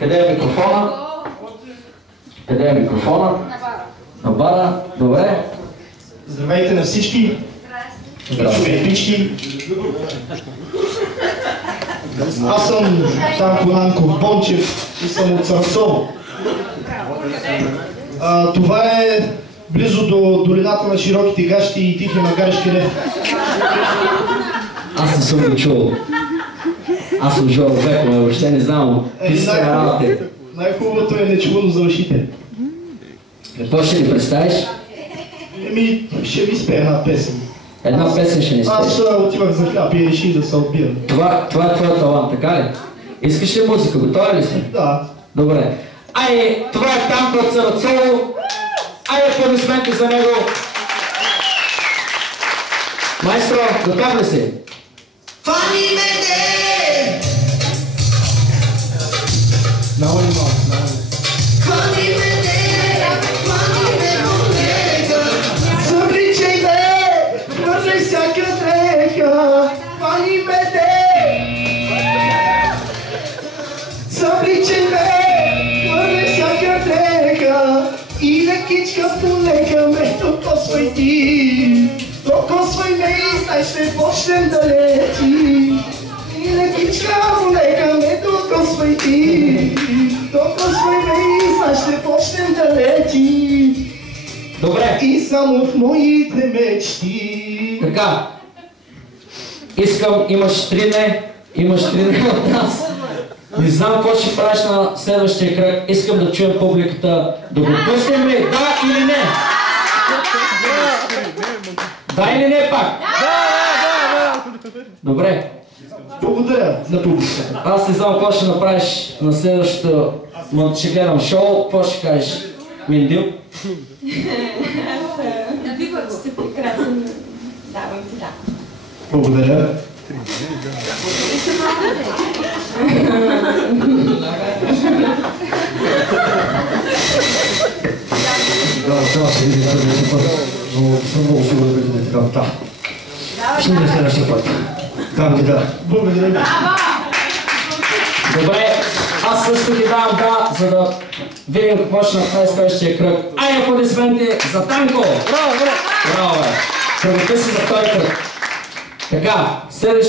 Къде е микрофона? Къде е микрофона? На бара. Добре. Здравейте на всички. Здравейте, пички. Аз съм Танко Нанков Бончев и съм от Царцово. Това е близо до долината на широките гащи и тихия магарешки рев. Аз не съм го чул. Аз съм Жоро Векове, въобще не знам. Най-хубавото е нечувано за ушите. Какво ще ни представиш? Ще ви спея една песен. Една песен ще ни спееш. Аз отивах за хляб и реших да се отбирам. Това е твоя талант, така ли? Искаш ли музика? Готови ли сме? Да. Добре. Ай, това е Танко от Царцово. Ай, аплодисменти за него. Майстро, готов ли си? Фани мене! Навали малко, навали. Фани мене! Фани ме монека! Събличай ме! Вържай всяка дреха! Фани мене! Събличай ме! Вържай всяка дреха! И лекичка полека ме докосвай ти! Докосвай ме и знай ще почнем да лети! И лекичка полека ме докосвай ти! Докосвай ме и знай ще почнем да лети! Добре. И само в моите мечти. Така. Искам, имаш три не от нас. Не знам какво ще правиш на следващия кръг. Искам да чуем публиката. Да го пуснем ли? Да или не? Да или не пак? Да! Добре. Благодаря на публиката. Аз не знам какво ще направиш на следващото. Ще гледам шоу. Какво ще кажеш? Миндил? Че сте прекрасен. Давам ти да. Благодаря. Това ще види следващия път, но съм много сигурен да видите така. Да. Ще види следващия път. Там ти да. Благодаря. Добре, аз също ти давам да, за да видим какво ще направи следващия кръг. Ай, аплодисменти за Танко! Браво, браво! Браво, бе! Кръгът си за втори кръг. Така, следващия